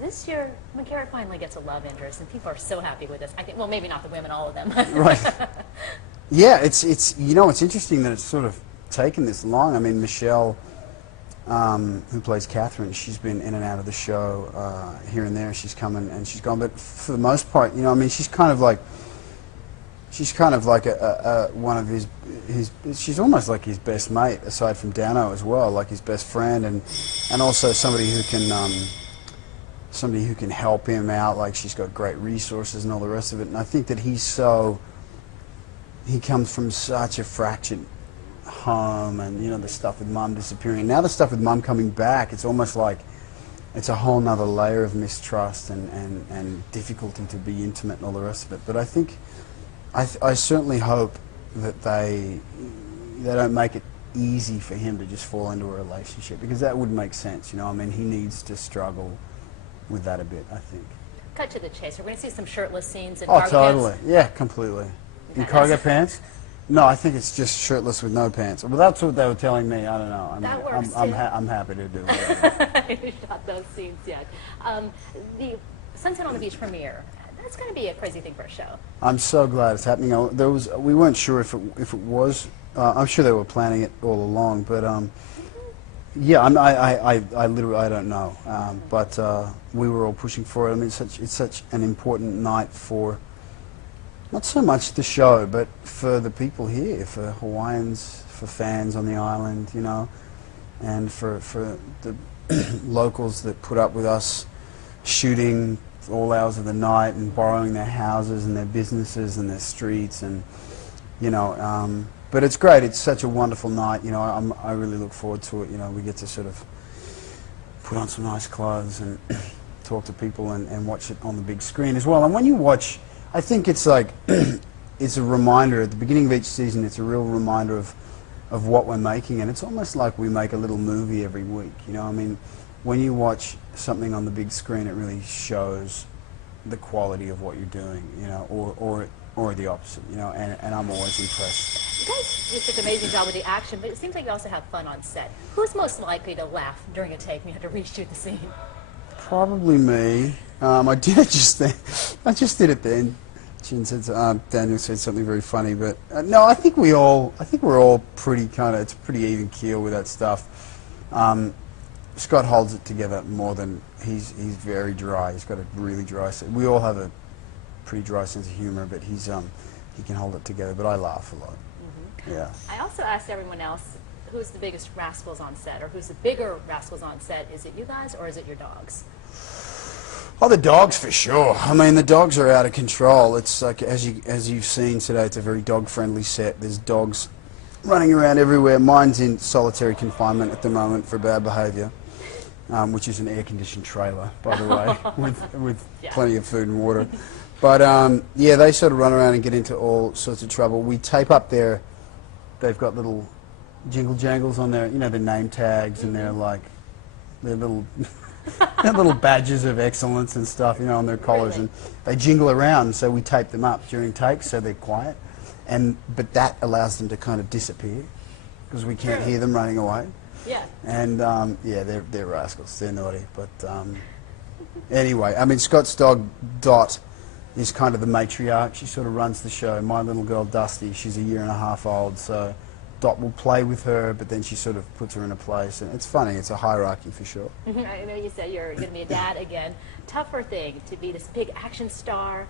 This year, McGarrett finally gets a love interest, and people are so happy with this. I think, well, maybe not the women, all of them. Right. Yeah, it's you know, it's interesting that it's sort of taken this long. I mean, Michelle, who plays Catherine, she's been in and out of the show here and there. She's come and she's gone, but for the most part, you know, I mean, she's kind of like one of his she's almost like his best mate, aside from Dano as well, like his best friend, and also somebody who can help him out. Like, she's got great resources and all the rest of it. And I think that he comes from such a fractured home, and you know, the stuff with Mum disappearing. Now the stuff with Mum coming back, it's almost like it's a whole nother layer of mistrust and difficulty to be intimate and all the rest of it. But I think, I certainly hope that they don't make it easy for him to just fall into a relationship, because that would make sense, you know. I mean, he needs to struggle with that a bit, I think. Cut to the chase. We're going to see some shirtless scenes in cargo pants. Yeah, completely. In cargo pants? No, I think it's just shirtless with no pants. Well, that's what they were telling me. I don't know. I mean, that works, I'm happy to do that. You shot those scenes yet. The Sunset on the Beach premiere, that's going to be a crazy thing for a show. I'm so glad it's happening. We weren't sure if it was. I'm sure they were planning it all along, but yeah, I literally don't know. But we were all pushing for it. I mean, it's such an important night for not so much the show, but for the people here, for Hawaiians, for fans on the island, you know, and for the locals that put up with us shooting all hours of the night and borrowing their houses and their businesses and their streets, and you know. But it's great. It's such a wonderful night. You know, I really look forward to it. You know, we get to sort of put on some nice clothes and talk to people and watch it on the big screen as well. And when you watch, I think it's like it's a reminder at the beginning of each season. It's a real reminder of what we're making, and it's almost like we make a little movie every week. You know, I mean, when you watch something on the big screen, it really shows the quality of what you're doing. You know, or the opposite, you know, and I'm always impressed. You guys do such an amazing job with the action, but it seems like you also have fun on set. Who's most likely to laugh during a take when you have to reshoot the scene? Probably me. I did it just then. I just did it then. Daniel said something very funny, but no, I think we're all pretty it's a pretty even keel with that stuff. Scott holds it together more than he's very dry. He's got a really dry sense. We all have a pretty dry sense of humor, but he can hold it together. But I laugh a lot. Mm-hmm. Yeah. I also asked everyone else, who's the biggest rascals on set, or who's the bigger rascals on set? Is it you guys, or is it your dogs? Oh, the dogs for sure. I mean, the dogs are out of control. It's like, as you've seen today, it's a very dog-friendly set. There's dogs running around everywhere. Mine's in solitary confinement at the moment for bad behaviour, which is an air-conditioned trailer, by the way, with plenty of food and water. But yeah, they sort of run around and get into all sorts of trouble. We tape up they've got little jingle jangles on their, you know, their name tags, and they're like, they're little little badges of excellence and stuff, you know, on their collars, and they jingle around, so we tape them up during takes so they're quiet, but that allows them to kind of disappear because we can't hear them running away. Yeah. And yeah, they're rascals, they're naughty, but anyway, I mean, Scott's dog Dot is kind of the matriarch. She sort of runs the show. My little girl Dusty, she's a 1.5 years old, so Dot will play with her, but then she sort of puts her in a place, and it's funny. It's a hierarchy for sure. I know you said you're going to be a dad again. Tougher thing to be this big action star,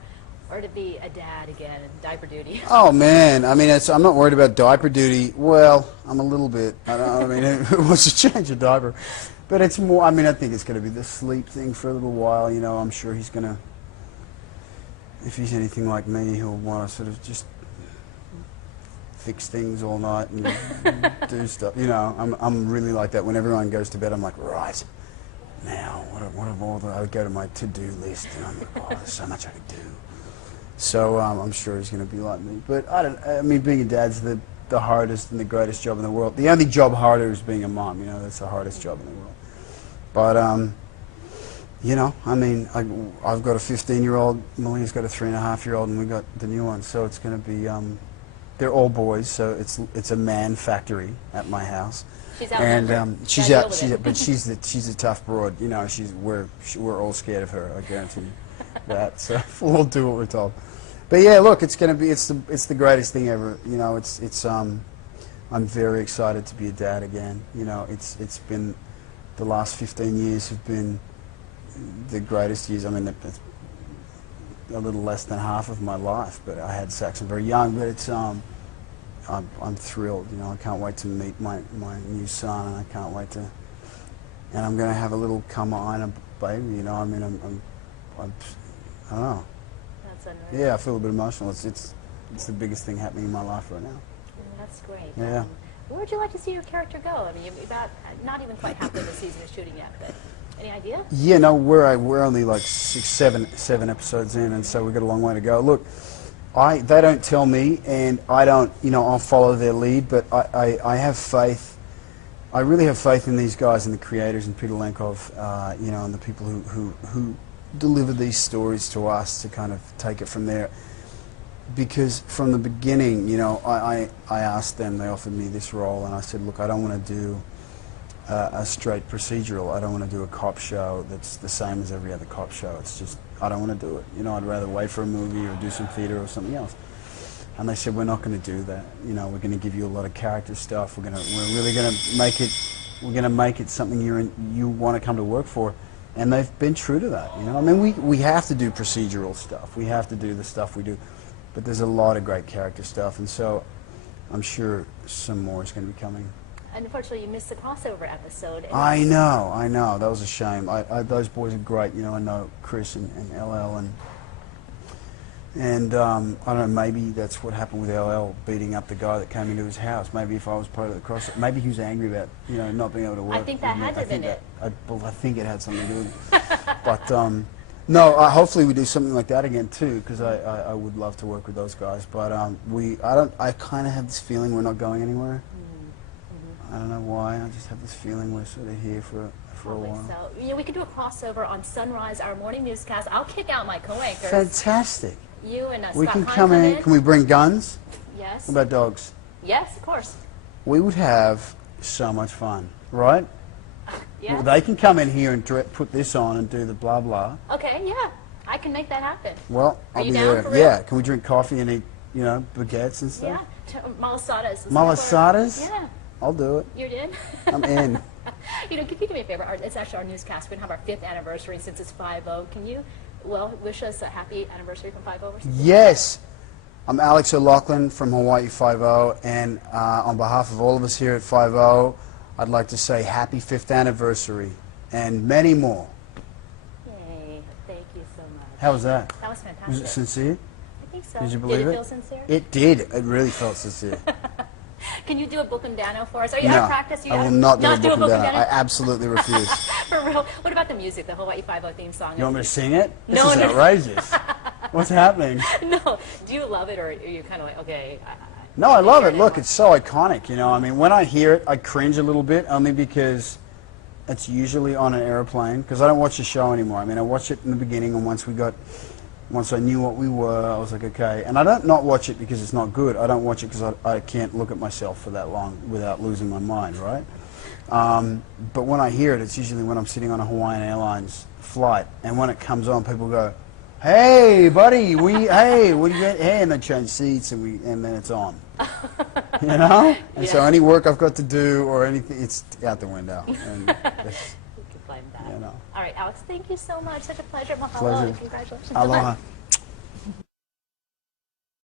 or to be a dad again in diaper duty? Oh man, I mean, I'm not worried about diaper duty. Well, I'm a little bit. I mean, who wants to change a diaper? But it's more. I mean, I think it's going to be the sleep thing for a little while. You know, I'm sure he's going to. If he's anything like me, he'll want to sort of just fix things all night and do stuff. You know, I'm really like that. When everyone goes to bed, I'm like, right, now, what of all the, I would go to my to-do list, and I'm like, oh, there's so much I could do. So I'm sure he's going to be like me. But I mean, being a dad's the hardest and the greatest job in the world. The only job harder is being a mom. You know, that's the hardest job in the world. But you know, I mean, I've got a 15-year-old, Malia's got a 3.5-year-old, and we got the new one. So it's going to be, they're all boys, so it's a man factory at my house. She's and outnumbered. she's Gotta out. deal with it. She's a tough broad. You know, we're all scared of her. I guarantee you that. So we'll do what we're told. But yeah, look, it's the greatest thing ever. You know, I'm very excited to be a dad again. You know, it's been the last 15 years have been the greatest years. I mean, it's a little less than half of my life, but I had Saxon very young. But it's I'm thrilled. You know, I can't wait to meet my new son, and I can't wait to. And I'm going to have a little Kamaina baby. You know, I mean, I don't know. That's unreal. Yeah, I feel a bit emotional. It's the biggest thing happening in my life right now. That's great. Yeah. Where would you like to see your character go? I mean, you're about not even quite halfway the season of shooting yet, but any idea? Yeah, no, we're only like seven episodes in, and so we've got a long way to go. Look, they don't tell me, and I don't, you know, I'll follow their lead, but I have faith. I really have faith in these guys and the creators and Peter Lenkov, you know, and the people who deliver these stories to us to kind of take it from there. Because from the beginning, you know, I asked them, they offered me this role, and I said, look, I don't want to do a straight procedural. I don't want to do a cop show that's the same as every other cop show. It's just, I don't want to do it. You know, I'd rather wait for a movie or do some theater or something else. And they said, we're not going to do that. You know, we're going to give you a lot of character stuff. We're really going to make it. We're going to make it something you want to come to work for. And they've been true to that. You know, I mean, we have to do procedural stuff. We have to do the stuff we do. But there's a lot of great character stuff, and so I'm sure some more is going to be coming. Unfortunately, you missed the crossover episode. I know. That was a shame. Those boys are great. You know, I know Chris and LL, and I don't know, maybe that's what happened with LL beating up the guy that came into his house. Maybe if I was part of the crossover, maybe he was angry about, you know, not being able to work. I think that had to have been it. I think it had something to do with it. But no, hopefully we do something like that again too, because I would love to work with those guys. But I kind of have this feeling we're not going anywhere. I don't know why. I just have this feeling we're sort of here for a while. So, you know, we could do a crossover on Sunrise, our morning newscast. I'll kick out my co-anchors. Fantastic. You and We Scott can Hahn come in. Can we bring guns? Yes. What about dogs? Yes, of course. We would have so much fun, right? Yeah. Well, they can come in here and put this on and do the blah blah. Okay, yeah. I can make that happen. Well, Are I'll you be down there. for real? Yeah. Can we drink coffee and eat, you know, baguettes and stuff? Yeah. Malasadas. Malasadas? Yeah. I'll do it. You're in? I'm in. You know, can you do me a favor? It's actually our newscast. We're going to have our 5th anniversary since it's 5-0. Can you, wish us a happy anniversary from 5-0? Yes. I'm Alex O'Loughlin from Hawaii 5-0, and on behalf of all of us here at 5-0, I'd like to say happy 5th anniversary and many more. Yay. Thank you so much. How was that? That was fantastic. Was it sincere? I think so. Did you believe Did it it? feel sincere? It did. It really felt sincere. Can you do a Bukundano for us? Are you No, out of practice? I will not do a Bukundano? I absolutely refuse. For real? What about the music, the Hawaii 5-0 theme song? You want me to sing it? This No, is no. outrageous. What's happening? No. Do you love it, or are you kind of like, okay? No, I love it. Look, it's so iconic, you know. I mean, when I hear it, I cringe a little bit, only because it's usually on an airplane, because I don't watch the show anymore. I mean, I watched it in the beginning, and once I knew what we were, I was like, okay. And I don't not watch it because it's not good. I don't watch it because I can't look at myself for that long without losing my mind, right? But when I hear it, it's usually when I'm sitting on a Hawaiian Airlines flight, and when it comes on, people go, "Hey, buddy, hey, what do you get?" Hey, and they change seats, and then it's on. You know? And so any work I've got to do or anything, it's out the window. And You can blame that. you know. All right, Alex, thank you so much. Such a pleasure. Mahalo Pleasure. and congratulations. Aloha.